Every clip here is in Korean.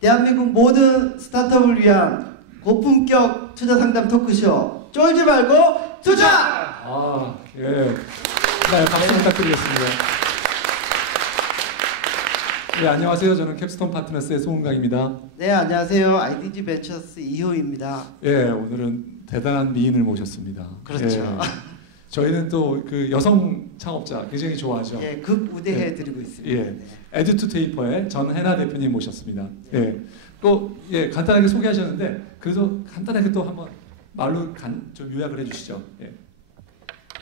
대한민국 모든 스타트업을 위한 고품격 투자 상담 토크쇼 쫄지 말고 투자! 예. 네, 박수 부탁드리겠습니다. 네, 안녕하세요. 저는 캡스톤 파트너스의 송은강입니다. 네, 안녕하세요. IDG 벤처스 이효입니다. 예, 오늘은 대단한 미인을 모셨습니다. 그렇죠. 예, 저희는 또 그 여성 창업자 굉장히 좋아하죠. 예, 극우대해드리고 있습니다. 예, 네. 에듀투테이퍼의 전해나 대표님 모셨습니다. 예, 또 예, 간단하게 소개하셨는데 그래도 간단하게 또 한번 말로 좀 요약을 해주시죠. 예.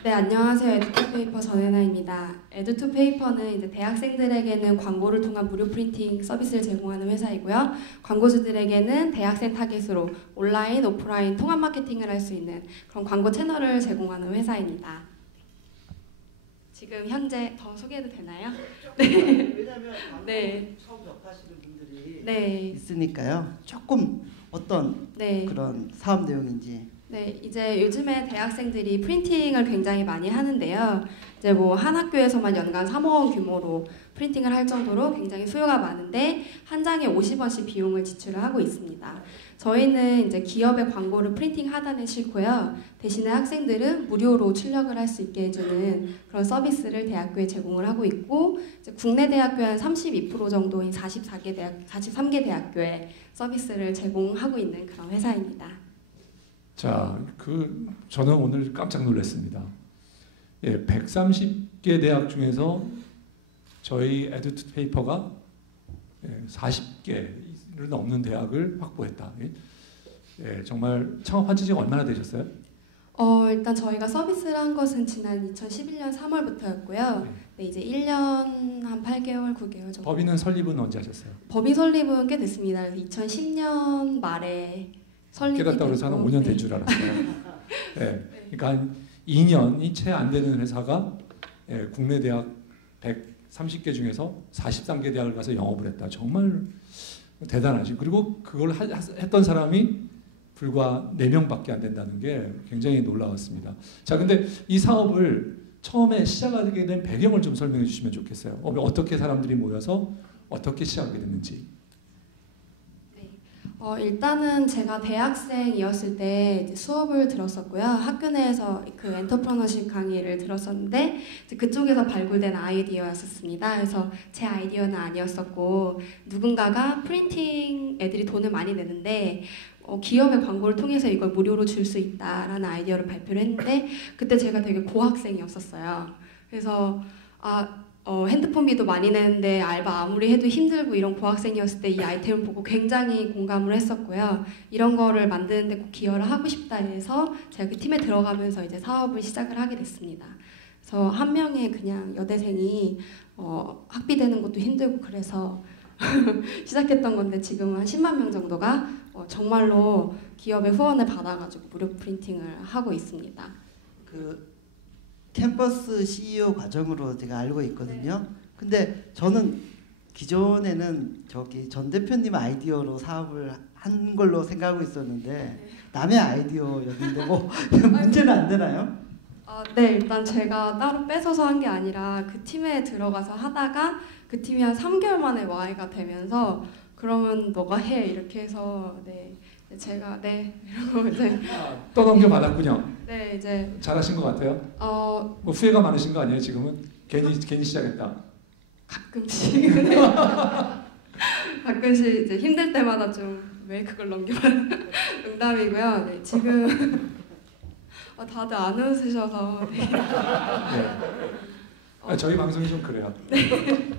네, 안녕하세요. 에듀투페이퍼 전혜나입니다. 에듀투페이퍼는 이제 대학생들에게는 광고를 통한 무료 프린팅 서비스를 제공하는 회사이고요. 광고주들에게는 대학생 타깃으로 온라인, 오프라인 통합 마케팅을 할 수 있는 그런 광고 채널을 제공하는 회사입니다. 지금 현재 더 소개해도 되나요? 네. 왜냐하면 네. 처음 접하시는 분들이 네. 있으니까요. 조금 어떤 네. 그런 사업 내용인지. 네, 이제 요즘에 대학생들이 프린팅을 굉장히 많이 하는데요. 이제 뭐 한 학교에서만 연간 3억 원 규모로 프린팅을 할 정도로 굉장히 수요가 많은데 한 장에 50원씩 비용을 지출을 하고 있습니다. 저희는 이제 기업의 광고를 프린팅 하다는 싫고요. 대신에 학생들은 무료로 출력을 할 수 있게 해주는 그런 서비스를 대학교에 제공을 하고 있고 이제 국내 대학교의 한 32% 정도인 43개 대학교에 서비스를 제공하고 있는 그런 회사입니다. 자, 저는 오늘 깜짝 놀랐습니다. 예, 130개 대학 중에서 저희 에듀투페이퍼가 40개를 넘는 대학을 확보했다. 예, 정말 창업한 지 지금 얼마나 되셨어요? 일단 저희가 서비스를 한 것은 지난 2011년 3월부터였고요. 네, 이제 1년 한 8개월, 9개월 정도. 법인은 설립은 언제 하셨어요? 법인 설립은 꽤 됐습니다. 그래서 2010년 말에 설립이 깨닫다 그래서 한 5년 된 줄 알았어요. 네. 그러니까 한 2년이 채 안 되는 회사가 국내 대학 130개 중에서 43개 대학을 가서 영업을 했다. 정말 대단하지. 그리고 그걸 했던 사람이 불과 4명밖에 안 된다는 게 굉장히 놀라웠습니다. 자, 근데 이 사업을 처음에 시작하게 된 배경을 좀 설명해 주시면 좋겠어요. 어떻게 사람들이 모여서 어떻게 시작하게 됐는지. 일단은 제가 대학생이었을 때 이제 수업을 들었었고요. 학교 내에서 그 엔터프러너십 강의를 들었었는데 이제 그쪽에서 발굴된 아이디어였었습니다. 그래서 제 아이디어는 아니었었고 누군가가 프린팅 애들이 돈을 많이 내는데 기업의 광고를 통해서 이걸 무료로 줄 수 있다라는 아이디어를 발표를 했는데 그때 제가 되게 고학생이었었어요. 그래서 핸드폰비도 많이 내는데 알바 아무리 해도 힘들고 이런 고학생이었을 때 이 아이템을 보고 굉장히 공감을 했었고요. 이런 거를 만드는데 꼭 기여를 하고 싶다 해서 제가 그 팀에 들어가면서 이제 사업을 시작을 하게 됐습니다. 그래서 한 명의 그냥 여대생이 학비 되는 것도 힘들고 그래서 시작했던 건데 지금은 한 10만 명 정도가 정말로 기업의 후원을 받아가지고 무료 프린팅을 하고 있습니다. 캠퍼스 CEO 과정으로 제가 알고 있거든요. 근데 저는 기존에는 저기 전 대표님 아이디어로 사업을 한 걸로 생각하고 있었는데 남의 아이디어였는데 뭐 문제는 안 되나요? 네, 일단 제가 따로 뺏어서 한 게 아니라 그 팀에 들어가서 하다가 그 팀이 한 3개월 만에 와이가 되면서 그러면 너가 해 이렇게 해서 네 제가 이러고 이제 떠넘겨 받았군요. 네, 이제 잘하신 것 같아요. 뭐 후회가 많으신 거 아니에요 지금은? 괜히 시작했다. 가끔씩 가끔씩 이제 힘들 때마다 좀 왜 그걸 넘겨받는 농담이고요. 네, 지금 다들 안 웃으셔서 네. 저희 방송이 좀 그래요.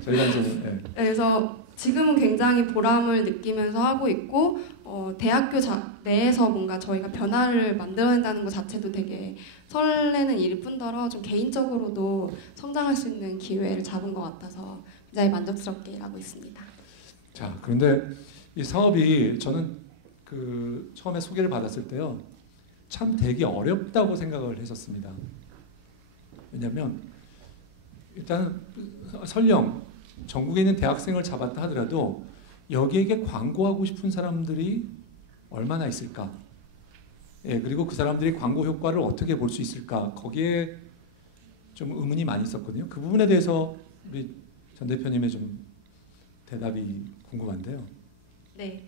저희 방송은. 네. 그래서 지금은 굉장히 보람을 느끼면서 하고 있고 대학교 내에서 뭔가 저희가 변화를 만들어낸다는 것 자체도 되게 설레는 일일 뿐더러 좀 개인적으로도 성장할 수 있는 기회를 잡은 것 같아서 굉장히 만족스럽게 일하고 있습니다. 자, 그런데 이 사업이 저는 처음에 소개를 받았을 때요. 참 되게 어렵다고 생각을 했었습니다. 왜냐하면 일단 설령 전국에 있는 대학생을 잡았다 하더라도 여기에게 광고하고 싶은 사람들이 얼마나 있을까? 예, 그리고 그 사람들이 광고 효과를 어떻게 볼 수 있을까? 거기에 좀 의문이 많이 있었거든요. 그 부분에 대해서 우리 전 대표님의 좀 대답이 궁금한데요. 네.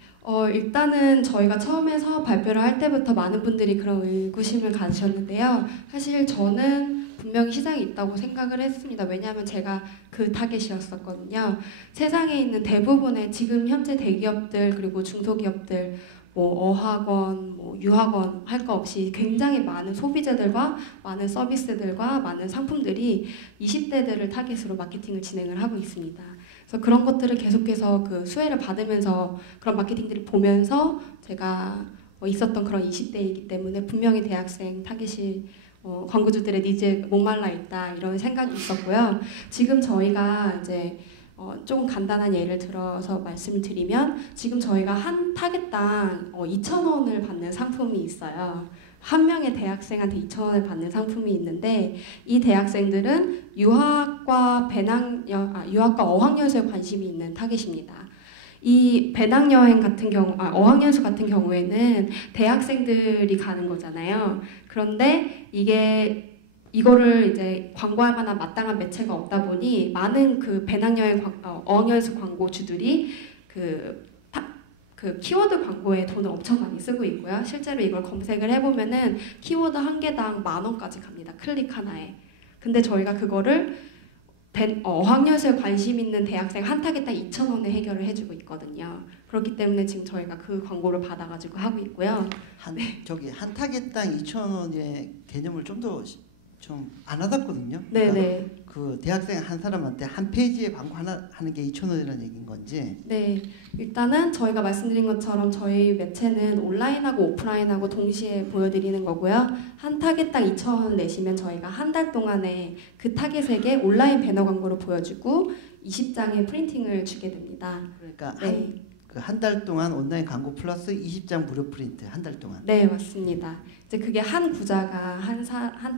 일단은 저희가 처음에 사업 발표를 할 때부터 많은 분들이 그런 의구심을 가지셨는데요. 사실 저는 분명히 시장이 있다고 생각을 했습니다. 왜냐하면 제가 그 타겟이었었거든요. 세상에 있는 대부분의 지금 현재 대기업들 그리고 중소기업들 뭐 어학원, 뭐 유학원 할 거 없이 굉장히 많은 소비자들과 많은 서비스들과 많은 상품들이 20대들을 타겟으로 마케팅을 진행을 하고 있습니다. 그래서 그런 것들을 계속해서 그 수혜를 받으면서 그런 마케팅들을 보면서 제가 있었던 그런 20대이기 때문에 분명히 대학생 타겟이 광고주들의 니즈에 목말라 있다 이런 생각이 있었고요. 지금 저희가 이제 조금 간단한 예를 들어서 말씀을 드리면 지금 저희가 한 타겟당 2,000원을 받는 상품이 있어요. 한 명의 대학생한테 2,000원을 받는 상품이 있는데 이 대학생들은 유학과 어학연수에 관심이 있는 타겟입니다. 이 배낭여행 같은 경우, 어학연수 같은 경우에는 대학생들이 가는 거잖아요. 그런데 이거를 이제 광고할 만한 마땅한 매체가 없다 보니 많은 그 배낭여행 어학연수 광고주들이 그 키워드 광고에 돈을 엄청 많이 쓰고 있고요. 실제로 이걸 검색을 해보면은 키워드 한 개당 10,000원까지 갑니다. 클릭 하나에. 근데 저희가 그거를 어학연수에 관심 있는 대학생 한 타겟당 2,000원에 해결을 해주고 있거든요. 그렇기 때문에 지금 저희가 그 광고를 받아가지고 하고 있고요. 한 타겟당 2,000원의 개념을 좀 안 와닿거든요. 네네. 그러니까 그 대학생 한 사람한테 한 페이지에 광고 하나 하는 게 2,000원이라는 얘기인 건지. 네, 일단은 저희가 말씀드린 것처럼 저희 매체는 온라인하고 오프라인하고 동시에 보여드리는 거고요. 한 타겟당 2,000원 내시면 저희가 한 달 동안에 그 타겟에게 온라인 배너 광고를 보여주고 20장의 프린팅을 주게 됩니다. 그러니까 네. 한 달 동안 온라인 광고 플러스 20장 무료 프린트 한 달 동안. 네, 맞습니다. 이제 그게 한 구자가 한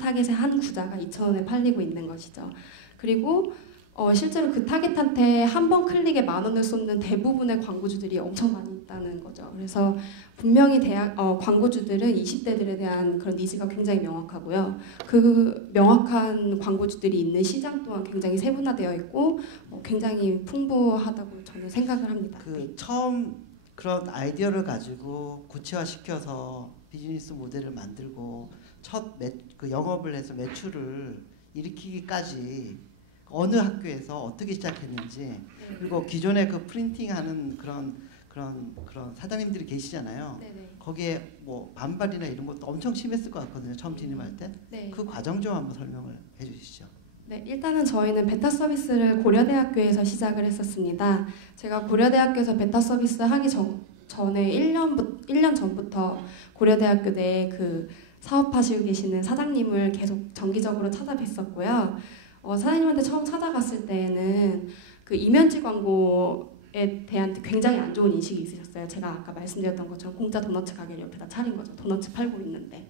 타겟에 한 구자가 2,000원에 팔리고 있는 것이죠. 그리고 실제로 그 타겟한테 한 번 클릭에 10,000원을 쏟는 대부분의 광고주들이 엄청 많이 있다는 거죠. 그래서 분명히 광고주들은 20대들에 대한 그런 니즈가 굉장히 명확하고요. 그 명확한 광고주들이 있는 시장 또한 굉장히 세분화되어 있고 굉장히 풍부하다고 저는 생각을 합니다. 처음 그런 아이디어를 가지고 구체화시켜서 비즈니스 모델을 만들고 그 영업을 해서 매출을 일으키기까지 어느 학교에서 어떻게 시작했는지, 그리고 기존에 그 프린팅하는 그런 사장님들이 계시잖아요. 네네. 거기에 뭐 반발이나 이런 것도 엄청 심했을 것 같거든요. 처음 진입할 때. 네. 그 과정 좀 한번 설명을 해주시죠. 네, 일단은 저희는 베타 서비스를 고려대학교에서 시작을 했었습니다. 제가 고려대학교에서 베타 서비스 하기 전에 1년 전부터 고려대학교 내에 그 사업하시고 계시는 사장님을 계속 정기적으로 찾아뵀었고요. 사장님한테 처음 찾아갔을 때는 그 이면지 광고에 대한 굉장히 안 좋은 인식이 있으셨어요. 제가 아까 말씀드렸던 것처럼 공짜 도너츠 가게를 옆에다 차린 거죠. 도너츠 팔고 있는데.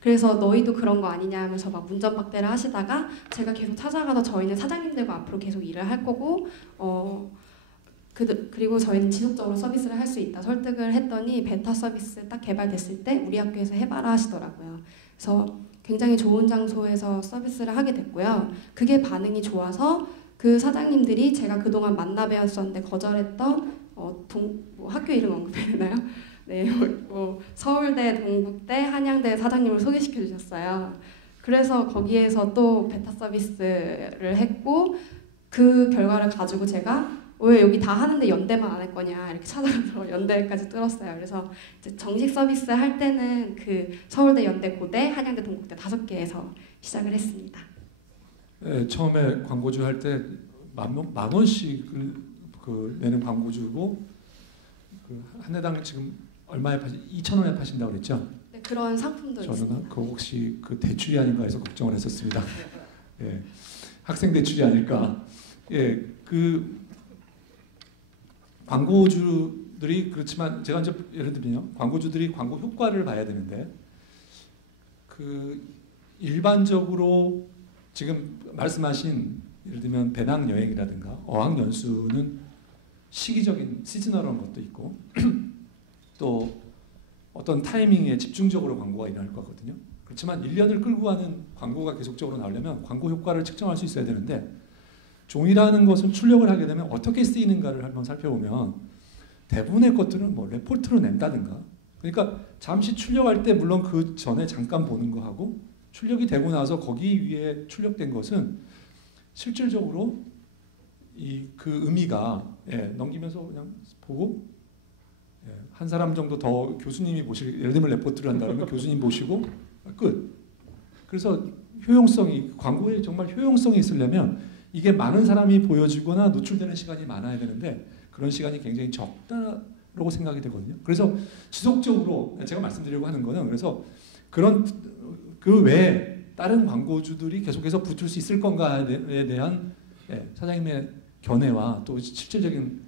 그래서 너희도 그런 거 아니냐 하면서 막 문전박대를 하시다가 제가 계속 찾아가서 저희는 사장님들과 앞으로 계속 일을 할 거고 그리고 저희는 지속적으로 서비스를 할 수 있다 설득을 했더니 베타 서비스 딱 개발됐을 때 우리 학교에서 해봐라 하시더라고요. 그래서 굉장히 좋은 장소에서 서비스를 하게 됐고요. 그게 반응이 좋아서 그 사장님들이 제가 그동안 만나 뵈었었는데 거절했던 학교 이름 언급해야 되나요? 네, 서울대, 동국대, 한양대 사장님을 소개시켜 주셨어요. 그래서 거기에서 또 베타 서비스를 했고 그 결과를 가지고 제가 왜 여기 다 하는데 연대만 안 할 거냐 이렇게 찾아가서 연대까지 뚫었어요. 그래서 이제 정식 서비스 할 때는 그 서울대, 연대, 고대, 한양대, 동국대 5개에서 시작을 했습니다. 네, 처음에 광고주 할 때 만 원씩 내는 광고주고 한 해당 지금 얼마에 2,000원에 파신다고 그랬죠? 네, 그런 상품도 있습니다. 저는 그 혹시 그 대출이 아닌가 해서 걱정을 했었습니다. 예, 학생 대출이 아닐까. 예, 그 광고주들이 그렇지만 제가 이제 예를 들면 광고주들이 광고 효과를 봐야 되는데 그 일반적으로 지금 말씀하신 예를 들면 배낭여행이라든가 어학연수는 시기적인 시즈널한 것도 있고 또 어떤 타이밍에 집중적으로 광고가 일어날 거거든요. 그렇지만 1년을 끌고 가는 광고가 계속적으로 나오려면 광고 효과를 측정할 수 있어야 되는데 종이라는 것은 출력을 하게 되면 어떻게 쓰이는가를 한번 살펴보면 대부분의 것들은 뭐 레포트로 낸다든가. 그러니까 잠시 출력할 때 물론 그 전에 잠깐 보는 거 하고 출력이 되고 나서 거기 위에 출력된 것은 실질적으로 그 의미가 넘기면서 그냥 보고 한 사람 정도 더 교수님이 보실, 예를 들면 레포트를 한다면 교수님 보시고 끝. 그래서 효용성이, 광고에 정말 효용성이 있으려면 이게 많은 사람이 보여지거나 노출되는 시간이 많아야 되는데 그런 시간이 굉장히 적다라고 생각이 되거든요. 그래서 지속적으로 제가 말씀드리려고 하는 거는, 그래서 그런 그 외에 다른 광고주들이 계속해서 붙을 수 있을 건가에 대한 사장님의 견해와 또 실질적인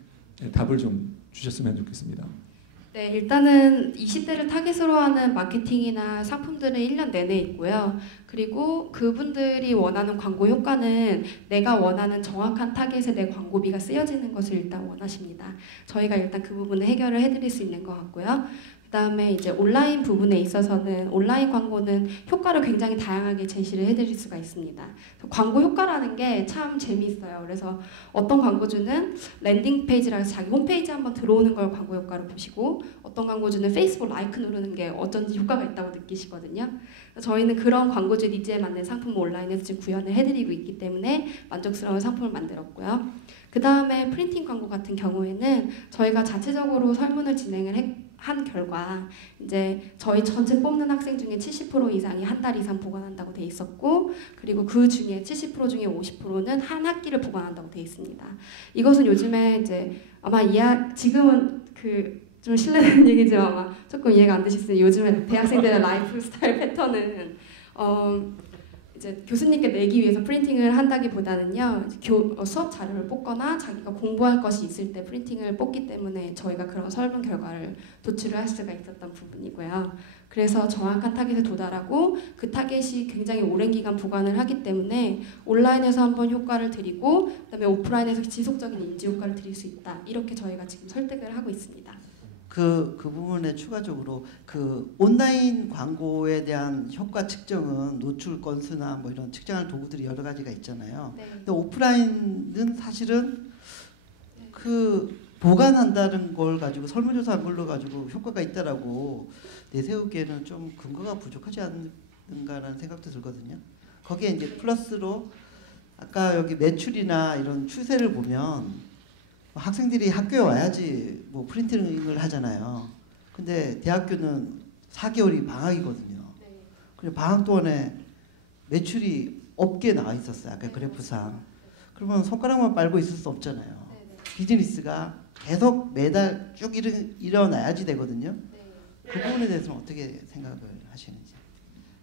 답을 좀 주셨으면 좋겠습니다. 네, 일단은 20대를 타깃으로 하는 마케팅이나 상품들은 1년 내내 있고요. 그리고 그분들이 원하는 광고 효과는 내가 원하는 정확한 타깃에 내 광고비가 쓰여지는 것을 일단 원하십니다. 저희가 일단 그 부분을 해결을 해드릴 수 있는 것 같고요. 그다음에 이제 온라인 부분에 있어서는 온라인 광고는 효과를 굉장히 다양하게 제시를 해드릴 수가 있습니다. 광고 효과라는 게 참 재미있어요. 그래서 어떤 광고주는 랜딩 페이지라고 해서 자기 홈페이지 한번 들어오는 걸 광고 효과로 보시고, 어떤 광고주는 페이스북 라이크 누르는 게 어쩐지 효과가 있다고 느끼시거든요. 저희는 그런 광고주 니즈에 맞는 상품을 온라인에서 지금 구현을 해드리고 있기 때문에 만족스러운 상품을 만들었고요. 그 다음에 프린팅 광고 같은 경우에는 저희가 자체적으로 설문을 진행을 한 결과 이제 저희 전체 뽑는 학생 중에 70% 이상이 한 달 이상 보관한다고 돼 있었고, 그리고 그 중에 70% 중에 50%는 한 학기를 보관한다고 돼 있습니다. 이것은 요즘에 이제 아마 지금은 좀 실례되는 얘기지만 아마 조금 이해가 안 되실 수 있어요. 요즘에 대학생들의 라이프 스타일 패턴은 이제 교수님께 내기 위해서 프린팅을 한다기보다는요, 수업 자료를 뽑거나 자기가 공부할 것이 있을 때 프린팅을 뽑기 때문에 저희가 그런 설문 결과를 도출을 할 수가 있었던 부분이고요. 그래서 정확한 타깃에 도달하고 그 타깃이 굉장히 오랜 기간 보관을 하기 때문에 온라인에서 한번 효과를 드리고 그다음에 오프라인에서 지속적인 인지 효과를 드릴 수 있다. 이렇게 저희가 지금 설득을 하고 있습니다. 그 부분에 추가적으로 그 온라인 광고에 대한 효과 측정은 노출 건수나 뭐 이런 측정할 도구들이 여러 가지가 있잖아요. 네. 근데 오프라인은 사실은 그 보관한다는 걸 가지고 설문조사 한 걸로 가지고 효과가 있다라고 내세우기에는 좀 근거가 부족하지 않는가라는 생각도 들거든요. 거기에 이제 플러스로 아까 여기 매출이나 이런 추세를 보면 학생들이 학교에 와야지 뭐 프린팅을 하잖아요. 근데 대학교는 4개월이 방학이거든요. 그리고 방학 동안에 매출이 없게 나와 있었어요. 아까 그래프상. 그러면 손가락만 빨고 있을 수 없잖아요. 비즈니스가 계속 매달 쭉 일어나야지 되거든요. 그 부분에 대해서는 어떻게 생각을 하시는지.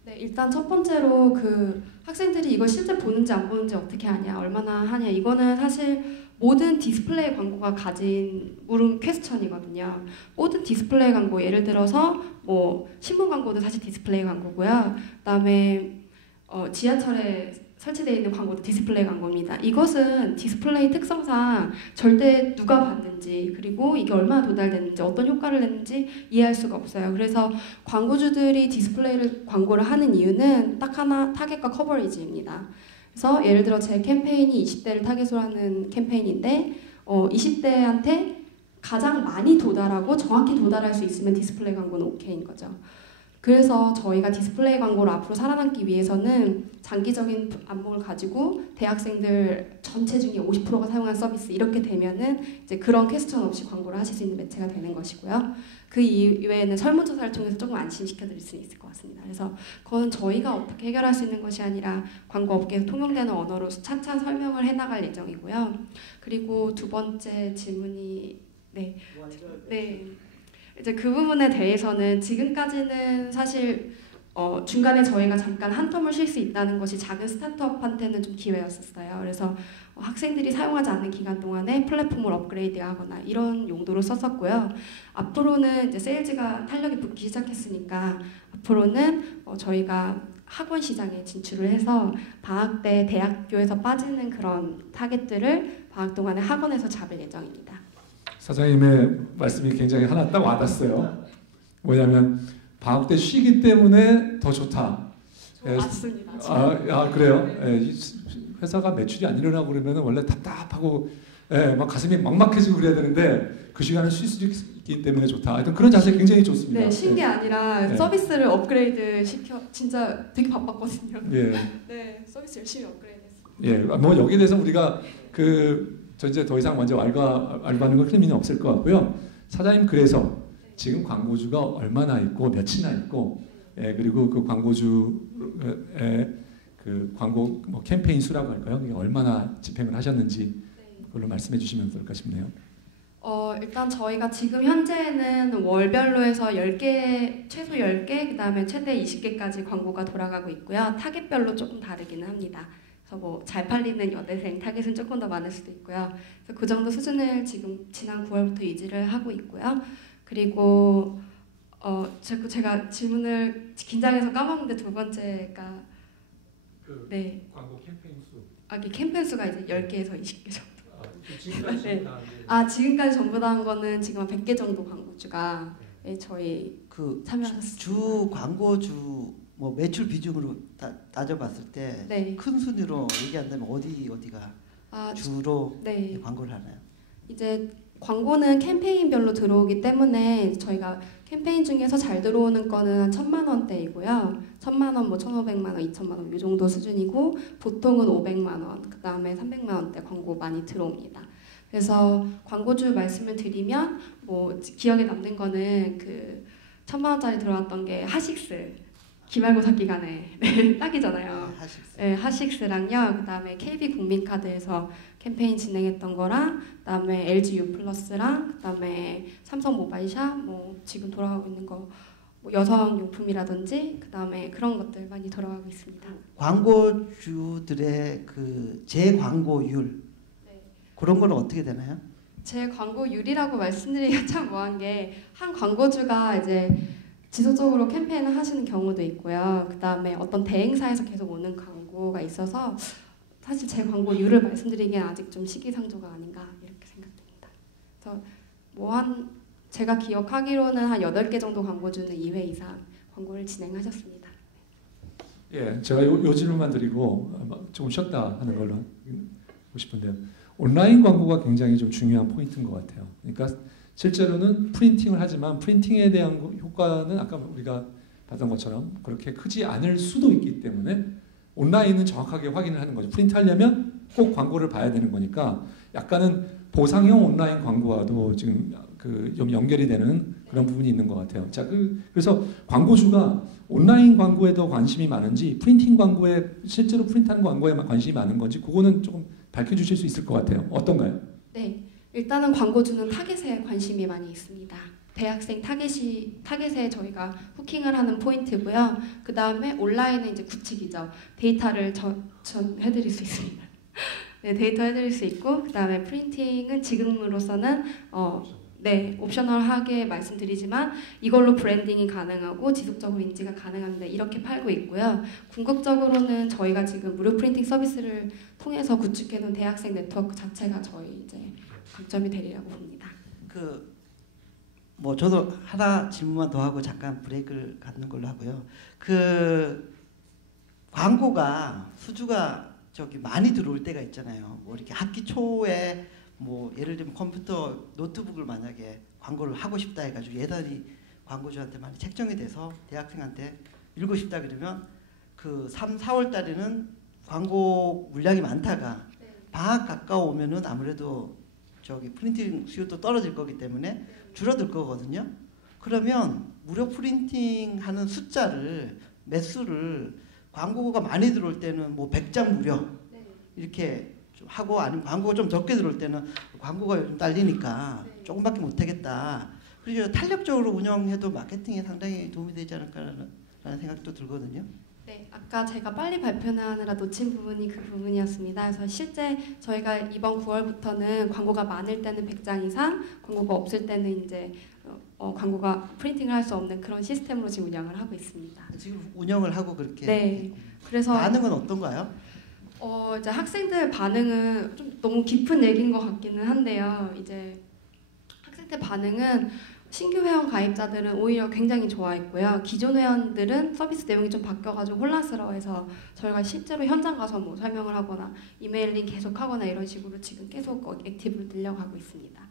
네, 일단 첫 번째로 그 학생들이 이걸 실제 보는지 안 보는지 어떻게 하냐, 얼마나 하냐, 이거는 사실 모든 디스플레이 광고가 가진 물음 퀘스천이거든요. 모든 디스플레이 광고, 예를 들어서 뭐 신문 광고도 사실 디스플레이 광고고요. 그다음에 지하철에 설치되어 있는 광고도 디스플레이 광고입니다. 이것은 디스플레이 특성상 절대 누가 봤는지, 그리고 이게 얼마나 도달됐는지, 어떤 효과를 냈는지 이해할 수가 없어요. 그래서 광고주들이 디스플레이를 광고를 하는 이유는 딱 하나, 타겟과 커버리지입니다. 그래서 예를 들어 제 캠페인이 20대를 타겟으로 하는 캠페인인데 20대한테 가장 많이 도달하고 정확히 도달할 수 있으면 디스플레이 광고는 오케이인 거죠. 그래서 저희가 디스플레이 광고로 앞으로 살아남기 위해서는 장기적인 안목을 가지고 대학생들 전체 중에 50%가 사용한 서비스, 이렇게 되면은 이제 그런 퀘스천 없이 광고를 하실 수 있는 매체가 되는 것이고요. 그 이외에는 설문조사를 통해서 조금 안심시켜 드릴 수 있을 것 같습니다. 그래서 그건 저희가 어떻게 해결할 수 있는 것이 아니라 광고 업계에서 통용되는 언어로 차차 설명을 해나갈 예정이고요. 그리고 두 번째 질문이 네. 이제 그 부분에 대해서는 지금까지는 사실 중간에 저희가 잠깐 한 텀을 쉴 수 있다는 것이 작은 스타트업한테는 좀 기회였었어요. 그래서 학생들이 사용하지 않는 기간 동안에 플랫폼을 업그레이드하거나 이런 용도로 썼었고요. 앞으로는 이제 세일즈가 탄력이 붙기 시작했으니까 앞으로는 저희가 학원 시장에 진출을 해서 방학 때 대학교에서 빠지는 그런 타겟들을 방학 동안에 학원에서 잡을 예정입니다. 사장님의 말씀이 굉장히 하나 딱 와닿았어요. 뭐냐면 방학 때 쉬기 때문에 더 좋다. 맞습니다. 그래요? 회사가 매출이 안 일어나고 그러면 원래 답답하고 막 가슴이 막막해지고 그래야 되는데 그 시간을 쉴 수 있기 때문에 좋다. 하여튼 그런 자세 굉장히 좋습니다. 네, 쉰 게 아니라 네. 서비스를 업그레이드 시켜 진짜 되게 바빴거든요. 예, 네, 서비스 열심히 업그레이드했습니다. 예, 뭐 여기에 대해서 우리가 저 이제 더 이상 먼저 알바하는 건 의미는 없을 것 같고요. 사장님 그래서 지금 광고주가 얼마나 있고 몇이나 있고, 예, 그리고 그 광고주의 그 광고 뭐 캠페인 수라고 할까요? 그게 얼마나 집행을 하셨는지 그걸로 말씀해 주시면 어떨까 싶네요. 일단 저희가 지금 현재는 월별로 해서 10개, 최소 10개, 그 다음에 최대 20개까지 광고가 돌아가고 있고요. 타겟별로 조금 다르기는 합니다. 그래서 뭐 잘 팔리는 여대생 타겟은 조금 더 많을 수도 있고요. 그래서 그 정도 수준을 지금 지난 9월부터 유지를 하고 있고요. 그리고 제가 질문을 긴장해서 까먹는데 두 번째가 네. 광고 캠페인 수. 이게 캠페인 수가 이제 10개에서 20개 정도. 지금까지 네. 지금까지 전부 다 한 거는 지금 한 100개 정도 광고주가 저희 참여하셨습니다. 주 광고주 뭐 매출 비중으로 따져봤을 때 네. 큰 순위로 얘기한다면 어디가 주로 네. 광고를 하나요? 이제 광고는 캠페인별로 들어오기 때문에 저희가 캠페인 중에서 잘 들어오는 거는 한 1,000만 원대이고요. 1,000만 원, 뭐 1,500만 원, 2,000만 원 이 정도 수준이고 보통은 500만 원, 그 다음에 300만 원대 광고 많이 들어옵니다. 그래서 광고주 말씀을 드리면 뭐 기억에 남는 거는 그 1,000만 원짜리 들어왔던 게 하식스 기말고사 기간에 딱이잖아요. 네, 하식스랑요. 그 다음에 KB 국민카드에서 캠페인 진행했던 거랑, 그 다음에 LG U+랑, 그 다음에 삼성 모바일샵, 뭐 지금 돌아가고 있는 거, 뭐 여성용품이라든지, 그 다음에 그런 것들 많이 돌아가고 있습니다. 광고주들의 그 재광고율 그런 거는 어떻게 되나요? 제 광고율이라고 말씀드리기가 참 뭐한 게 한 광고주가 이제 지속적으로 캠페인을 하시는 경우도 있고요. 그 다음에 어떤 대행사에서 계속 오는 광고가 있어서 사실 제 광고율을 말씀드리기엔 아직 좀 시기상조가 아닌가 이렇게 생각됩니다. 그래서 제가 기억하기로는 한 8개 정도 광고주는 2회 이상 광고를 진행하셨습니다. 예, 제가 요 질문만 드리고 조금 쉬었다 하는 걸로 하고 싶은데요. 온라인 광고가 굉장히 좀 중요한 포인트인 것 같아요. 그러니까 실제로는 프린팅을 하지만 프린팅에 대한 효과는 아까 우리가 봤던 것처럼 그렇게 크지 않을 수도 있기 때문에 온라인은 정확하게 확인을 하는 거죠. 프린트하려면 꼭 광고를 봐야 되는 거니까 약간은 보상형 온라인 광고와도 지금 좀 연결이 되는 그런 부분이 있는 것 같아요. 자, 그래서 광고주가 온라인 광고에 더 관심이 많은지 프린팅 광고에 실제로 프린트하는 광고에 관심이 많은 건지 그거는 조금 밝혀주실 수 있을 것 같아요. 어떤가요? 네, 일단은 광고주는 타겟에 관심이 많이 있습니다. 대학생 타겟에 저희가 후킹을 하는 포인트고요. 그 다음에 온라인은 이제 구축이죠. 데이터를 전해드릴 수 있습니다. 네, 데이터 해드릴 수 있고, 그 다음에 프린팅은 지금으로서는 옵셔널하게 말씀드리지만 이걸로 브랜딩이 가능하고 지속적으로 인지가 가능합니다. 이렇게 팔고 있고요. 궁극적으로는 저희가 지금 무료 프린팅 서비스를 통해서 구축해놓은 대학생 네트워크 자체가 저희 이제 강점이 되리라고 봅니다. 뭐 저도 하나 질문만 더 하고 잠깐 브레이크를 갖는 걸로 하고요. 광고가 수주가 많이 들어올 때가 있잖아요. 뭐 이렇게 학기 초에 뭐 예를 들면 컴퓨터 노트북을 만약에 광고를 하고 싶다 해가지고 예산이 광고주한테 많이 책정이 돼서 대학생한테 읽고 싶다 그러면 그 3, 4월 달에는 광고 물량이 많다가 방학 가까워오면은 아무래도 프린팅 수요도 떨어질 거기 때문에 줄어들 거거든요. 그러면 무료 프린팅 하는 매수를 광고가 많이 들어올 때는 뭐 100장 무료 이렇게 하고 아니면 광고가 좀 적게 들어올 때는 광고가 요즘 딸리니까 조금밖에 못 하겠다. 그리고 탄력적으로 운영해도 마케팅에 상당히 도움이 되지 않을까라는 생각도 들거든요. 네, 아까 제가 빨리 발표하느라 놓친 부분이 그 부분이었습니다. 그래서 실제 저희가 이번 9월부터는 광고가 많을 때는 100장 이상, 광고가 없을 때는 이제 광고가 프린팅을 할 수 없는 그런 시스템으로 지금 운영을 하고 있습니다. 지금 운영을 하고 그렇게. 네. 그래서 반응은 어떤가요? 이제 학생들 반응은 좀 너무 깊은 얘기인 것 같기는 한데요. 이제 학생들 반응은 신규 회원 가입자들은 오히려 굉장히 좋아했고요. 기존 회원들은 서비스 내용이 좀 바뀌어가지고 혼란스러워해서 저희가 실제로 현장 가서 뭐 설명을 하거나 이메일링 계속하거나 이런 식으로 지금 계속 액티브를 늘려가고 있습니다.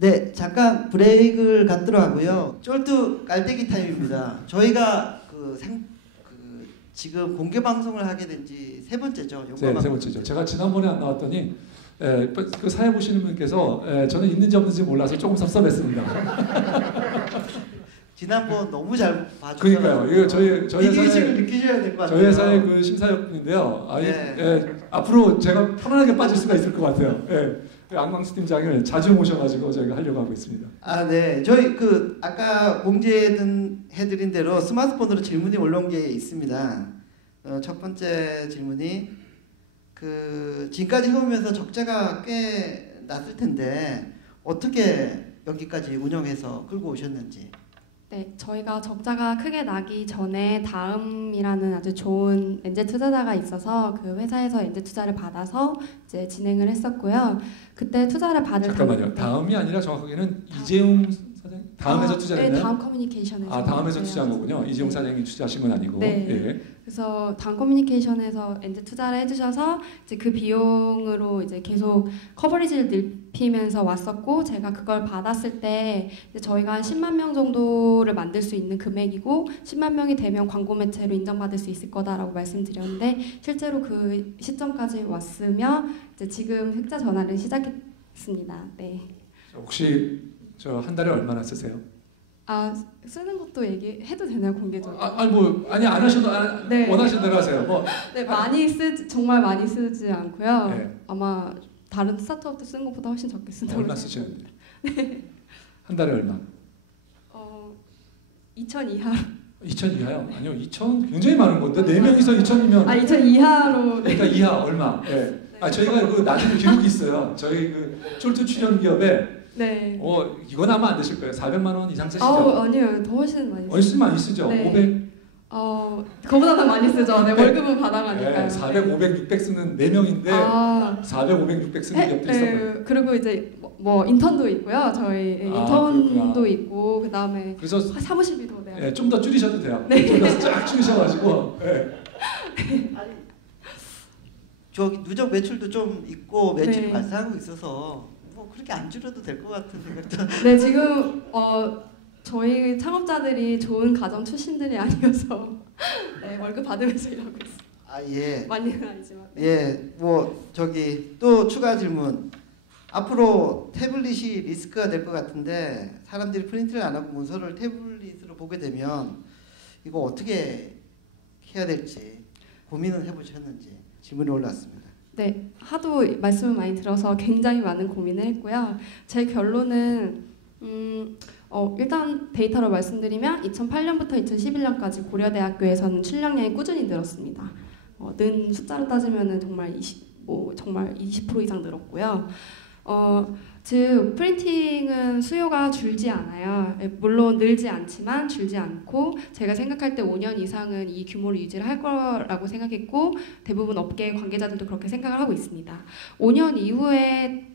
네, 잠깐 브레이크를 갖도록 하고요. 쫄뚜 깔때기 타임입니다. 저희가 지금 공개 방송을 하게 된 지 세 번째죠. 네, 세 번째죠. 제가 지난번에 안 나왔더니 그 사회 보시는 분께서 저는 있는지 없는지 몰라서 조금 섭섭했습니다. 지난번 너무 잘 봐주셔서 그러니까요. 이거 저희 위기의식을 느끼셔야 될 것 같아요. 저희 회사의 그 심사위원인데요. 앞으로 제가 편안하게 빠질 수가 있을 것 같아요. 그 안광수 팀장을 자주 모셔가지고 저희가 하려고 하고 있습니다. 아, 네. 저희 아까 공지해드린 대로 스마트폰으로 질문이 올라온 게 있습니다. 첫 번째 질문이 지금까지 해오면서 적자가 꽤 났을 텐데 어떻게 여기까지 운영해서 끌고 오셨는지. 네, 저희가 적자가 크게 나기 전에 다음이라는 아주 좋은 엔젤 투자자가 있어서 그 회사에서 엔젤 투자를 받아서 이제 진행을 했었고요. 그때 투자를 받을 잠깐만요. 다음이 아니라 정확하게는 이재용 사장 다음에서 투자했나요? 네, 다음 커뮤니케이션에서. 다음에서 투자한 거군요. 이재용 사장이 투자하신 건 아니고. 네. 예. 그래서 다음 커뮤니케이션에서 엔젤 투자를 해주셔서 이제 그 비용으로 이제 계속 커버리지를 넓히면서 왔었고, 제가 그걸 받았을 때 이제 저희가 한 10만 명 정도를 만들 수 있는 금액이고 10만 명이 되면 광고 매체로 인정받을 수 있을 거다라고 말씀드렸는데, 실제로 그 시점까지 왔으며 이제 지금 흑자 전환을 시작했습니다. 네. 혹시 한 달에 얼마나 쓰세요? 쓰는 것도 얘기해도 되나요, 공개적으로? 아니 안 하셔도 네. 원하시는 대로 하세요. 네, 정말 많이 쓰지 않고요. 네. 아마 다른 스타트업도 쓰는 것보다 훨씬 적게 쓴다고 얼마 쓰시는데? 한 달에 얼마? 2천 이하. 2천 이하요? 아니요, 2천 굉장히 많은 건데 4명이서 2천이면 2천 이하로. 그러니까 이하 얼마? 네. 저희가 나중에 기록이 있어요. 저희 쫄뚜 출연 기업에 네. 이건 아마 안 되실 거예요. 400만 원 이상 쓰시죠? 아니요, 더 훨씬 많이. 훨씬 많이 쓰죠. 네. 500. 그거보다는 많이 쓰죠. 네, 월급은 받아가니까요. 400, 500, 600 쓰는 4명인데 400, 500, 600 쓰는 기업도 있어요. 그리고 이제 뭐 인턴도 있고요. 저희 인턴도 그렇구나. 있고 그 다음에 그래서 사무실비도 내요. 좀 더 줄이셔도 돼요. 네. 좀 더 쫙 줄이셔가지고. 저기 누적 매출도 좀 있고 매출이 네. 발생하고 있어서 그렇게 안 줄여도 될 것 같은 생각도. 네, 지금 저희 창업자들이 좋은 가정 출신들이 아니어서 네, 월급 받으면서 일하고 있어요. 예. 많이는 아니지만. 예. 또 추가 질문. 앞으로 태블릿이 리스크가 될 것 같은데 사람들이 프린트를 안 하고 문서를 태블릿으로 보게 되면 이거 어떻게 해야 될지 고민은 해보셨는지 질문이 올라왔습니다. 네, 하도 말씀을 많이 들어서 굉장히 많은 고민을 했고요. 제 결론은 일단 데이터로 말씀드리면 2008년부터 2011년까지 고려대학교에서는 출력량이 꾸준히 늘었습니다. 는 숫자로 따지면은 정말 20% 이상 늘었고요. 즉 프린팅은 수요가 줄지 않아요. 물론 늘지 않지만 줄지 않고, 제가 생각할 때 5년 이상은 이 규모를 유지를 할 거라고 생각했고 대부분 업계 관계자들도 그렇게 생각을 하고 있습니다. 5년 이후에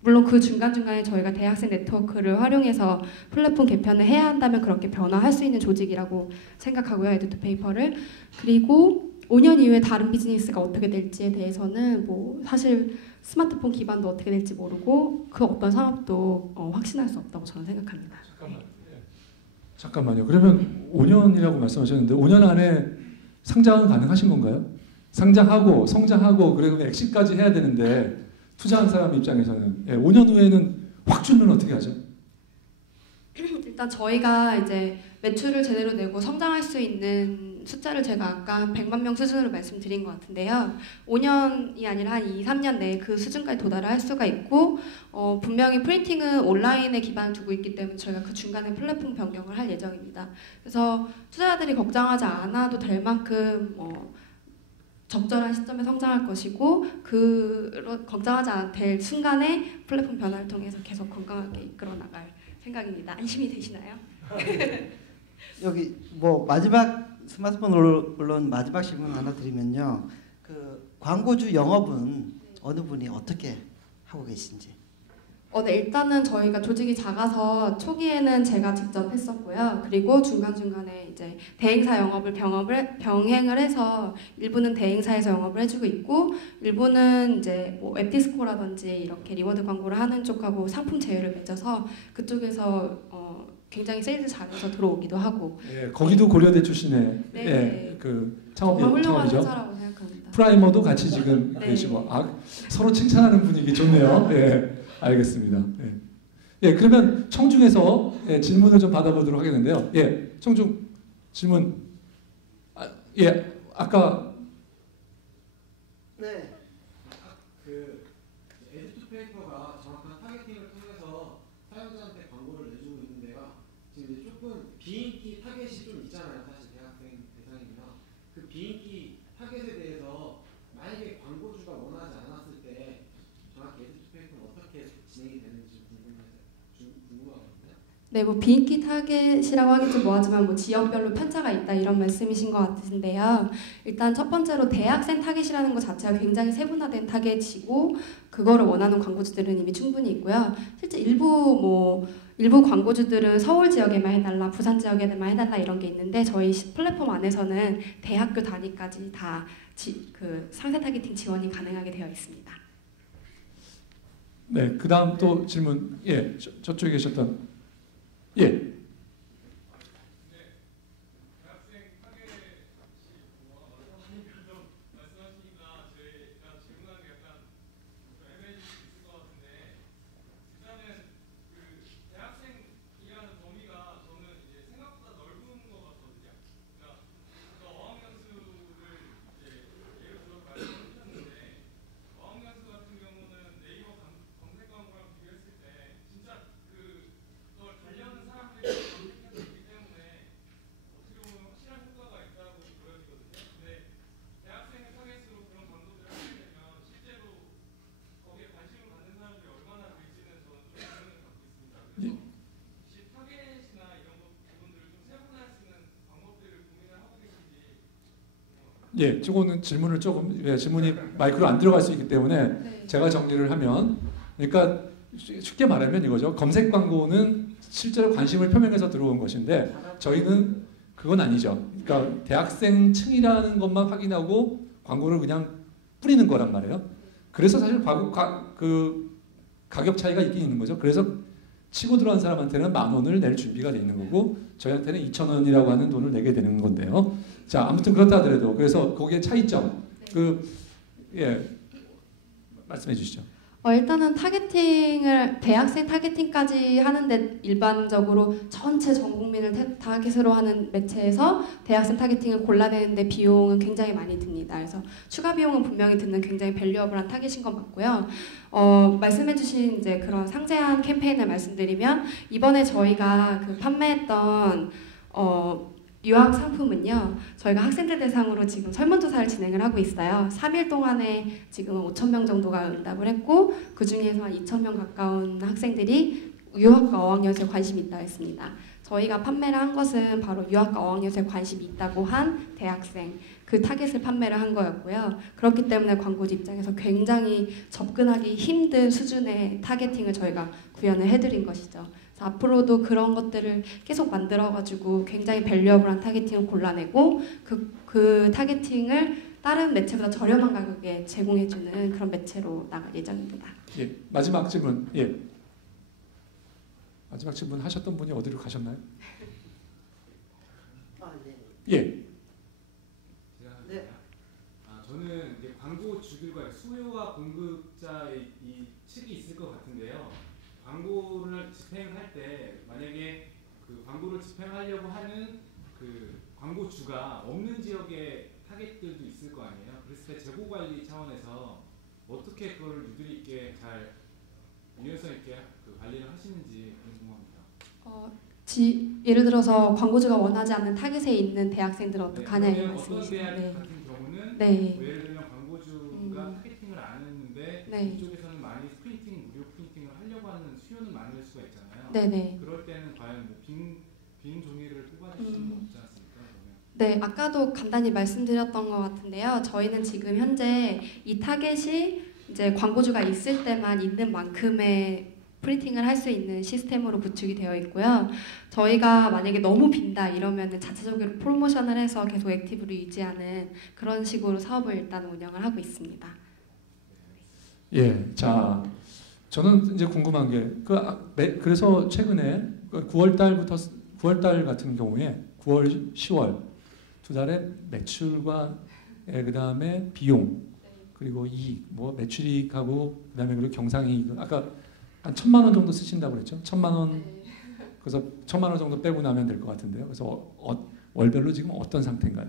물론 그 중간중간에 저희가 대학생 네트워크를 활용해서 플랫폼 개편을 해야 한다면 그렇게 변화할 수 있는 조직이라고 생각하고요. 에듀투페이퍼를. 그리고 5년 이후에 다른 비즈니스가 어떻게 될지에 대해서는 사실 스마트폰 기반도 어떻게 될지 모르고 그 어떤 사업도 확신할 수 없다고 저는 생각합니다. 잠깐만요. 그러면 5년이라고 말씀하셨는데 5년 안에 상장은 가능하신 건가요? 상장하고 성장하고 그리고 엑시까지 해야 되는데 투자한 사람 입장에서는 5년 후에는 확 줄면 어떻게 하죠? 일단 저희가 이제 매출을 제대로 내고 성장할 수 있는 숫자를 제가 아까 100만 명 수준으로 말씀드린 것 같은데요. 5년이 아니라 한 2, 3년 내에 그 수준까지 도달을 할 수가 있고, 분명히 프린팅은 온라인에 기반을 두고 있기 때문에 저희가 그 중간에 플랫폼 변경을 할 예정입니다. 그래서 투자자들이 걱정하지 않아도 될 만큼 적절한 시점에 성장할 것이고, 걱정하지 될 순간에 플랫폼 변화를 통해서 계속 건강하게 이끌어 나갈 생각입니다. 안심이 되시나요? 여기 마지막 스마트폰 언론 마지막 질문 하나 드리면요. 광고주 영업은 어느 분이 어떻게 하고 계신지. 네, 일단은 저희가 조직이 작아서 초기에는 제가 직접 했었고요. 그리고 중간중간에 이제 대행사 영업을 병행을 해서 일부는 대행사에서 영업을 해주고 있고 일부는 이제 뭐 웹디스코라든지 이렇게 리워드 광고를 하는 쪽하고 상품 제휴를 맺어서 그쪽에서 굉장히 세일즈 잘해서 들어오기도 하고. 예, 거기도 고려대 출신의 네. 예, 그 정말 훌륭한 창업이죠. 회사라고 생각합니다. 프라이머도 같이 지금 네. 계시고 서로 칭찬하는 분위기 좋네요. 예, 알겠습니다. 예, 그러면 청중에서 질문을 좀 받아보도록 하겠는데요. 예, 청중 질문. 예, 아까 네. 그 에듀투페이퍼가 정확한 타겟팅을 통해서 사용자한테 광고를 내주고 있는데요. 지금 이제 조금 비인기 타겟이 좀 있잖아요. 사실 대학생 대상이면 그 비인기 타겟에 대해서 만약에 광고주가 원하지 않았을 때 정확히 에듀투페이퍼는 어떻게 진행이 되는지 궁금하거든요. 네, 뭐 비인기 타겟이라고 하긴 좀 뭐하지만 뭐 지역별로 편차가 있다 이런 말씀이신 것 같으신데요. 일단 첫 번째로 대학생 타겟이라는 것 자체가 굉장히 세분화된 타겟이고 그거를 원하는 광고주들은 이미 충분히 있고요. 실제 일부 광고주들은 서울 지역에만 해달라, 부산 지역에만 해달라 이런 게 있는데 저희 플랫폼 안에서는 대학교 단위까지 다 그 상세 타겟팅 지원이 가능하게 되어 있습니다. 네, 그다음 또 질문. 예, 저쪽에 계셨던 예. 예, 저거는 질문을 조금 질문이 마이크로 안 들어갈 수 있기 때문에 네. 제가 정리를 하면 그러니까 쉽게 말하면 이거죠. 검색 광고는 실제로 관심을 표명해서 들어온 것인데 저희는 그건 아니죠. 그러니까 대학생층이라는 것만 확인하고 광고를 그냥 뿌리는 거란 말이에요. 그래서 사실 그 가격 차이가 있긴 있는 거죠. 그래서 치고 들어간 사람한테는 10,000원을 낼 준비가 돼 있는 거고 저희한테는 2,000원이라고 하는 돈을 내게 되는 건데요. 자, 아무튼 그렇다 하더라도 그래서 거기에 차이점 말씀해 주시죠. 일단은 타겟팅을 대학생 타겟팅까지 하는데 일반적으로 전체 전 국민을 타겟으로 하는 매체에서 대학생 타겟팅을 골라내는데 비용은 굉장히 많이 듭니다. 그래서 추가 비용은 분명히 드는 굉장히 밸류어블한 타겟인 건 맞고요. 말씀해주신 이제 그런 상세한 캠페인을 말씀드리면 이번에 저희가 그 판매했던 유학 상품은요. 저희가 학생들 대상으로 지금 설문조사를 진행을 하고 있어요. 3일 동안에 지금은 5,000명 정도가 응답을 했고 그 중에서 한 2,000명 가까운 학생들이 유학과 어학연수에 관심이 있다고 했습니다. 저희가 판매를 한 것은 바로 유학과 어학연수에 관심이 있다고 한 대학생 그 타겟을 판매를 한 거였고요. 그렇기 때문에 광고주 입장에서 굉장히 접근하기 힘든 수준의 타겟팅을 저희가 구현을 해드린 것이죠. 앞으로도 그런 것들을 계속 만들어가지고 굉장히 밸류어블한 타겟팅을 골라내고 그 타겟팅을 다른 매체보다 저렴한 가격에 제공해주는 그런 매체로 나갈 예정입니다. 예, 마지막 질문. 예, 마지막 질문 하셨던 분이 어디로 가셨나요? 예. 네. 저는 이제 광고주들과 수요와 공급자의 이 측이 있을 것 같은데요. 광고를 집행할 때 만약에 그 광고를 집행하려고 하는 그 광고주가 없는 지역의 타겟들도 있을 거 아니에요. 그랬을 때 재고 관리 차원에서 어떻게 그걸 유도리 있게 잘 유연성 있게 그 관리를 하시는지 궁금합니다. 예를 들어서 광고주가 원하지 않는 타겟에 있는 대학생들은 어떻게 하냐는 어떤 말씀이시죠? 대학 네. 같은 경우는 네. 뭐 예를 들면 광고주가 타겟팅을 안 했는데 네. 이쪽에서는 많이 프린팅, 무료 프린팅을 하려고 하는 수요는 많을 수가 있잖아요. 네네. 그럴 때는 과연 뭐 빈 종이를 뽑아줄 수는 없지 않습니까? 그러면? 네, 아까도 간단히 말씀드렸던 것 같은데요. 저희는 지금 현재 이 타겟이 이제 광고주가 있을 때만 있는 만큼의 프린팅을 할 수 있는 시스템으로 구축이 되어 있고요. 저희가 만약에 너무 빈다 이러면은 자체적으로 프로모션을 해서 계속 액티브를 유지하는 그런 식으로 사업을 일단 운영을 하고 있습니다. 예, 자, 저는 이제 궁금한 게 그래서 최근에 9월 달 같은 경우에 9월, 10월 두 달에 매출과 그다음에 비용 그리고 이익, 뭐 매출이익하고 그다음에 그리고 경상이익 아까 한 1,000만 원 정도 쓰신다고 그랬죠? 1,000만 원 그래서 1,000만 원 정도 빼고 나면 될 것 같은데요. 그래서 월별로 지금 어떤 상태인가요?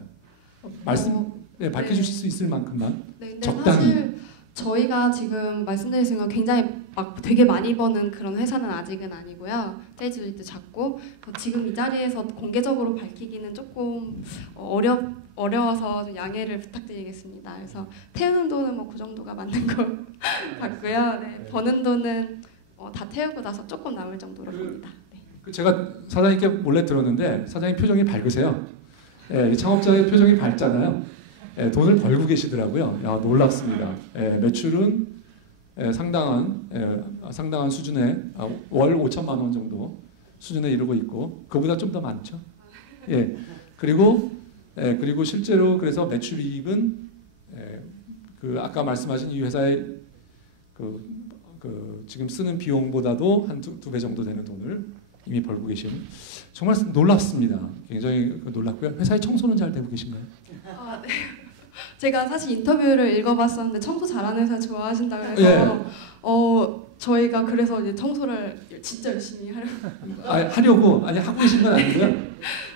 밝혀주실 수 있을 만큼만 네, 근데 적당히. 사실 저희가 지금 말씀드린 순간 굉장히 막 되게 많이 버는 그런 회사는 아직은 아니고요. 세일즈도 작고 지금 이 자리에서 공개적으로 밝히기는 조금 어려워서 좀 양해를 부탁드리겠습니다. 그래서 태우는 돈은 뭐 그 정도가 맞는 것 같고요. 네, 버는 돈은 다 태우고 나서 조금 남을 정도로 봅니다. 네. 제가 사장님께 몰래 들었는데 사장님 표정이 밝으세요. 예, 창업자의 표정이 밝잖아요. 예, 돈을 벌고 계시더라고요. 야, 놀랍습니다. 예, 매출은 상당한 수준의 월 5천만 원 정도 수준에 이르고 있고 그보다 좀 더 많죠. 예, 그리고 실제로 그래서 매출이익은 그 아까 말씀하신 이 회사의 그 지금 쓰는 비용보다도 한 두 배 정도 되는 돈을 이미 벌고 계신 정말 놀랍습니다. 굉장히 놀랍고요. 회사의 청소는 잘 되고 계신가요? 아, 네. 제가 사실 인터뷰를 읽어봤었는데 청소 잘하는 회사 좋아하신다고 해서 예. 저희가 그래서 이제 청소를 진짜 열심히 하려고 하고 계신 건 아니고요.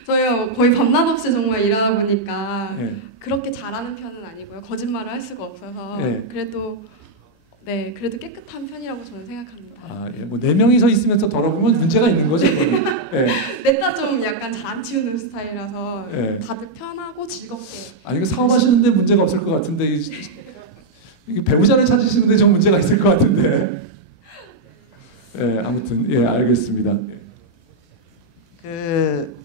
저희가 거의 밤낮 없이 정말 일하다 보니까 예. 그렇게 잘하는 편은 아니고요. 거짓말을 할 수가 없어서 예. 그래도 깨끗한 편이라고 저는 생각합니다. 예. 뭐 4명이서 있으면서 더러우면 문제가 있는 거죠. 예. 냈다 좀 약간 잘 안 치우는 스타일이라서 예. 다들 편하고 즐겁게. 이거 사업하시는데 문제가 없을 것 같은데 이게 배우자를 찾으시는데 좀 문제가 있을 것 같은데. 예, 아무튼 예, 알겠습니다. 그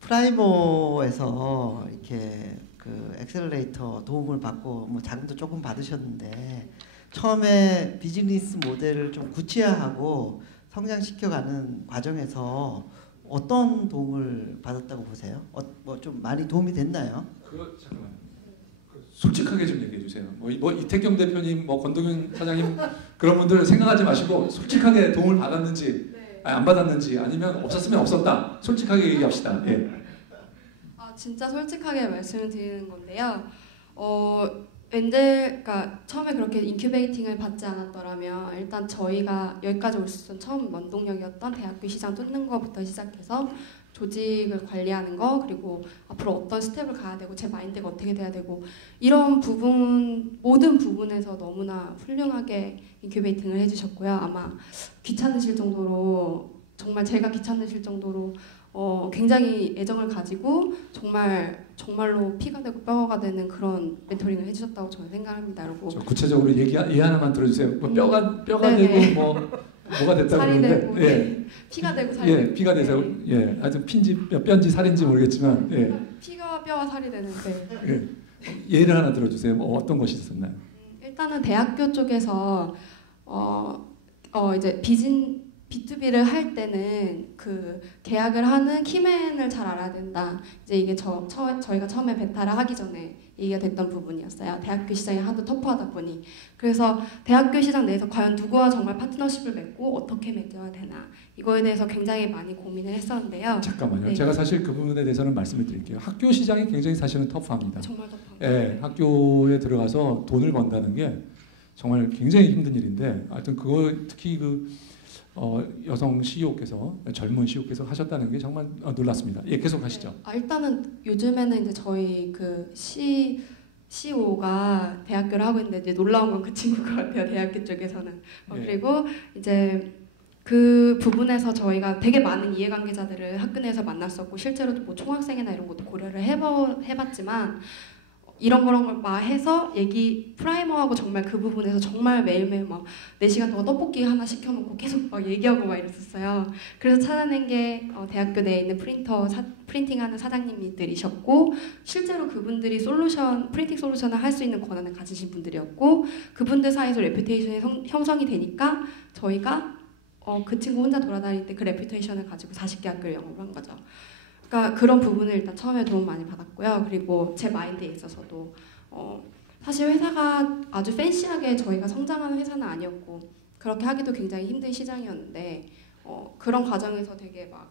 프라이머에서 이렇게 그 엑셀레이터 도움을 받고 뭐 자금도 조금 받으셨는데 처음에 비즈니스 모델을 좀 구체화하고 성장시켜가는 과정에서 어떤 도움을 받았다고 보세요? 뭐 좀 많이 도움이 됐나요? 잠깐만. 솔직하게 좀 얘기해 주세요. 뭐 이태경 대표님, 뭐 권동윤 사장님 그런 분들 생각하지 마시고 솔직하게 도움을 받았는지 안 받았는지 아니면 없었으면 없었다. 솔직하게 얘기합시다. 예. 진짜 솔직하게 말씀을 드리는 건데요. 그러니까 처음에 그렇게 인큐베이팅을 받지 않았더라면 일단 저희가 여기까지 올 수 있었던 처음 원동력이었던 대학교 시장 뚫는 것부터 시작해서 조직을 관리하는 거 그리고 앞으로 어떤 스텝을 가야 되고 제 마인드가 어떻게 돼야 되고 이런 모든 부분에서 너무나 훌륭하게 인큐베이팅을 해주셨고요. 아마 귀찮으실 정도로 정말 제가 귀찮으실 정도로 굉장히 애정을 가지고 정말로 피가 되고 뼈가 되는 그런 멘토링을 해주셨다고 저는 생각합니다. 그리고 구체적으로 예 하나만 들어주세요. 뭐 뼈가 되고 뭐가 됐다고 살이 그러는데 되고 예. 피가 되고 살이 되고 피가 돼서 예, 하여튼 뼈인지 살인지 모르겠지만 예. 피가 뼈와 살이 되는데 예. 예를 하나 들어주세요. 뭐 어떤 것이 있었나요? 일단은 대학교 쪽에서 이제 B2B를 할 때는 그 계약을 하는 키맨을 잘 알아야 된다. 이제 이게 저희가 처음에 베타를 하기 전에 얘기가 됐던 부분이었어요. 대학교 시장이 하도 터프하다 보니. 그래서 대학교 시장 내에서 과연 누구와 정말 파트너십을 맺고 어떻게 맺어야 되나 이거에 대해서 굉장히 많이 고민을 했었는데요. 잠깐만요. 네. 제가 사실 그 부분에 대해서는 말씀을 드릴게요. 학교 시장이 굉장히 사실은 터프합니다. 정말 터프합니다. 예, 학교에 들어가서 돈을 번다는 게 정말 굉장히 힘든 일인데 하여튼 그거 특히 여성 CEO께서 젊은 CEO께서 하셨다는 게 정말 놀랐습니다. 예, 계속 하시죠. 일단은 요즘에는 이제 저희 그 CEO가 대학교를 하고 있는데 이제 놀라운 건 그 친구 것 같아요. 대학교 쪽에서는. 예. 그리고 이제 그 부분에서 저희가 되게 많은 이해관계자들을 학교 내에서 만났었고 실제로도 뭐 총학생회나 이런 것도 고려를 해봤지만 이런 걸 막 해서 프라이머하고 정말 그 부분에서 정말 매일매일 막 4시간 동안 떡볶이 하나 시켜놓고 계속 막 얘기하고 막 이랬었어요. 그래서 찾아낸 게 대학교 내에 있는 프린팅하는 사장님들이셨고 실제로 그분들이 프린팅 솔루션을 할 수 있는 권한을 가지신 분들이었고 그분들 사이에서 레퓨테이션이 형성이 되니까 저희가 그 친구 혼자 돌아다닐 때 그 레퓨테이션을 가지고 40개 학교를 영업을 한 거죠. 그러니까 그런 부분을 일단 처음에 도움 많이 받았고요. 그리고 제 마인드에 있어서도 사실 회사가 아주 팬시하게 저희가 성장하는 회사는 아니었고 그렇게 하기도 굉장히 힘든 시장이었는데 그런 과정에서 되게 막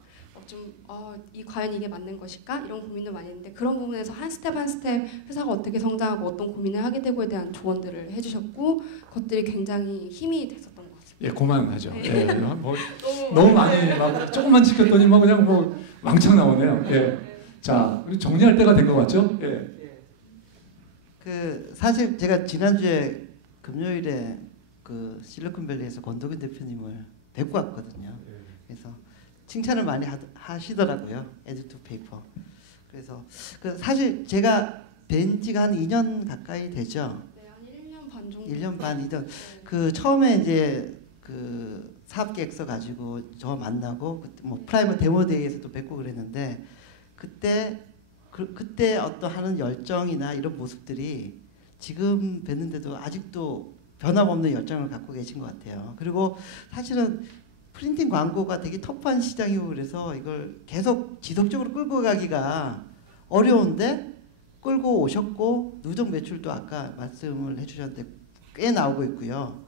과연 이게 맞는 것일까? 이런 고민도 많이 했는데 그런 부분에서 한 스텝 한 스텝 회사가 어떻게 성장하고 어떤 고민을 하게 되고에 대한 조언들을 해주셨고 그것들이 굉장히 힘이 됐었던 것 같습니다. 예, 그만하죠. 네. 예, 뭐 너무 많이 막 조금만 지켰더니 뭐 그냥 뭐 왕창 나오네요. 예. 자, 우리 정리할 때가 된 것 같죠? 예. 그 사실 제가 지난주에 금요일에 그 실리콘밸리에서 권도균 대표님을 뵙고 왔거든요. 그래서 칭찬을 많이 하시더라고요. 에듀투 페이퍼. 그래서 그 사실 제가 뵌 지가 한 2년 가까이 되죠. 네, 한 1년 반 정도. 1년 반, 2년. 그 처음에 이제 그 사업 계획서 가지고 저 만나고 그때 뭐 프라이머 데모데이에서도 뵙고 그랬는데 그때 어떤 하는 열정이나 이런 모습들이 지금 뵀는데도 아직도 변함없는 열정을 갖고 계신 것 같아요. 그리고 사실은 프린팅 광고가 되게 터프한 시장이고 그래서 이걸 계속 지속적으로 끌고 가기가 어려운데 끌고 오셨고 누적 매출도 아까 말씀을 해주셨는데 꽤 나오고 있고요.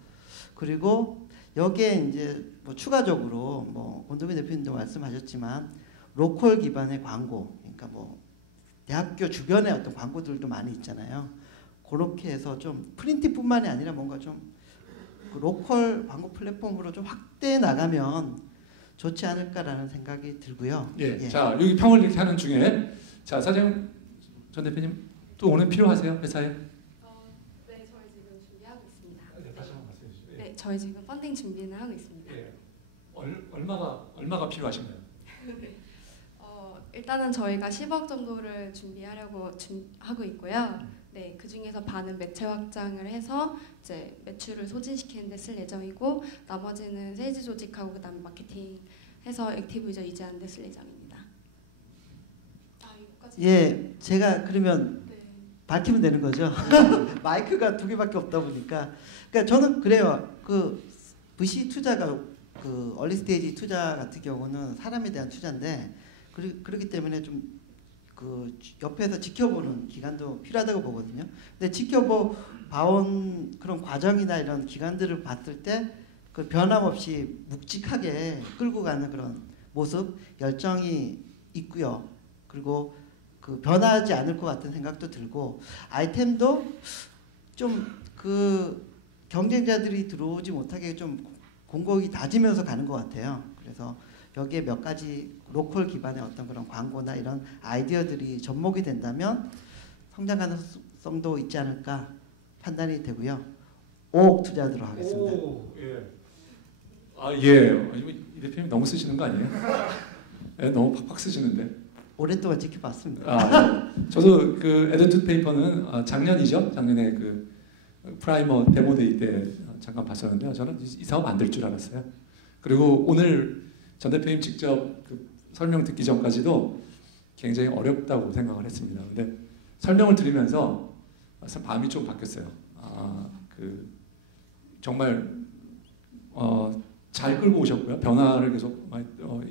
그리고 여기에 이제 뭐 추가적으로 뭐 권도균 대표님도 말씀하셨지만 로컬 기반의 광고, 그러니까 뭐 대학교 주변에 어떤 광고들도 많이 있잖아요. 그렇게 해서 좀 프린팅뿐만이 아니라 뭔가 좀 그 로컬 광고 플랫폼으로 좀 확대해 나가면 좋지 않을까라는 생각이 들고요. 예. 예. 자, 여기 평을 이렇게 하는 중에 자, 사장 전 대표님 또 오늘 필요하세요? 회사에? 네, 저희 지금 준비하고 있습니다. 네, 다시 한번 말씀해 주시죠. 네, 저희 지금 펀딩 준비는 하고 있습니다. 예. 얼마가 필요하신가요? 일단은 저희가 10억 정도를 준비하려고 하고 있고요. 네, 그 중에서 반은 매체 확장을 해서 이제 매출을 소진시키는 데 쓸 예정이고 나머지는 세일즈 조직하고 그다음에 마케팅 해서 액티브 유저 유지하는 데 쓸 예정입니다. 이거까지. 예, 제가 그러면 네. 밝히면 되는 거죠. 마이크가 2개밖에 없다 보니까. 그러니까 저는 그래요. 그 VC 투자가 그 얼리 스테이지 투자 같은 경우는 사람에 대한 투자인데 그렇기 때문에 좀 그 옆에서 지켜보는 기간도 필요하다고 보거든요. 근데 봐온 그런 과정이나 이런 기간들을 봤을 때 그 변함없이 묵직하게 끌고 가는 그런 모습, 열정이 있고요. 그리고 그 변하지 않을 것 같은 생각도 들고 아이템도 좀 그 경쟁자들이 들어오지 못하게 좀 공고히 다지면서 가는 것 같아요. 그래서 여기에 몇 가지 로컬 기반의 어떤 그런 광고나 이런 아이디어들이 접목이 된다면 성장 가능성도 있지 않을까 판단이 되고요. 5억 투자하도록 하겠습니다. 오, 예. 예. 이 대표님 너무 쓰시는 거 아니에요? 예, 너무 팍팍 쓰시는데. 오랫동안 지켜봤습니다. 예. 저도 그 에듀투 페이퍼는 작년이죠. 작년에 그 프라이머 데모데이 때 잠깐 봤었는데요. 저는 이 사업 안 될 줄 알았어요. 그리고 오늘 전 대표님 직접 그 설명 듣기 전까지도 굉장히 어렵다고 생각을 했습니다. 근데 설명을 들으면서 마음이 좀 바뀌었어요. 정말 잘 끌고 오셨고요. 변화를 계속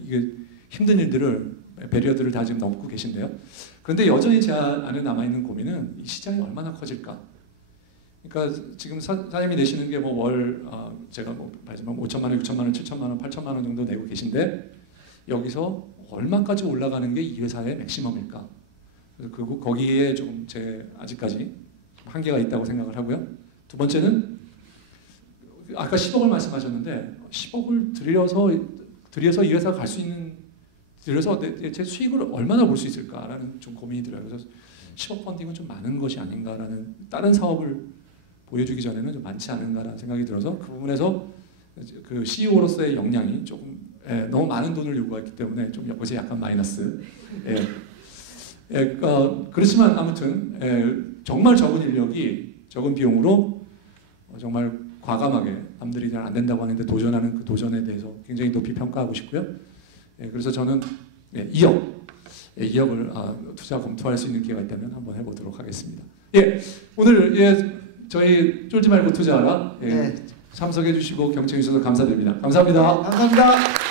이게 힘든 일들을 배리어들을 다 지금 넘고 계신데요. 그런데 여전히 제 안에 남아 있는 고민은 이 시장이 얼마나 커질까. 그러니까 지금 사장님이 내시는 게 뭐 월 제가 뭐 말하자면 5천만 원, 6천만 원, 7천만 원, 8천만 원 정도 내고 계신데 여기서 얼마까지 올라가는 게 이 회사의 맥시멈일까? 그래서 거기에 좀 제 아직까지 한계가 있다고 생각을 하고요. 두 번째는 아까 10억을 말씀하셨는데 10억을 들여서 이 회사가 갈 수 있는 들여서 제 수익을 얼마나 볼 수 있을까라는 좀 고민이 들어요. 그래서 10억 펀딩은 좀 많은 것이 아닌가라는 다른 사업을 보여주기 전에는 좀 많지 않은가라는 생각이 들어서 그 부분에서 그 CEO로서의 역량이 조금 너무 많은 돈을 요구했기 때문에 좀 여기서 약간 마이너스. 그렇지만 아무튼 정말 적은 인력이 적은 비용으로 정말 과감하게 남들이 잘 안 된다고 하는데 도전하는 그 도전에 대해서 굉장히 높이 평가하고 싶고요. 그래서 저는 2억을 투자 검토할 수 있는 기회가 있다면 한번 해보도록 하겠습니다. 오늘 저희 쫄지 말고 투자하라. 네. 참석해 주시고 경청해 주셔서 감사드립니다. 감사합니다. 감사합니다.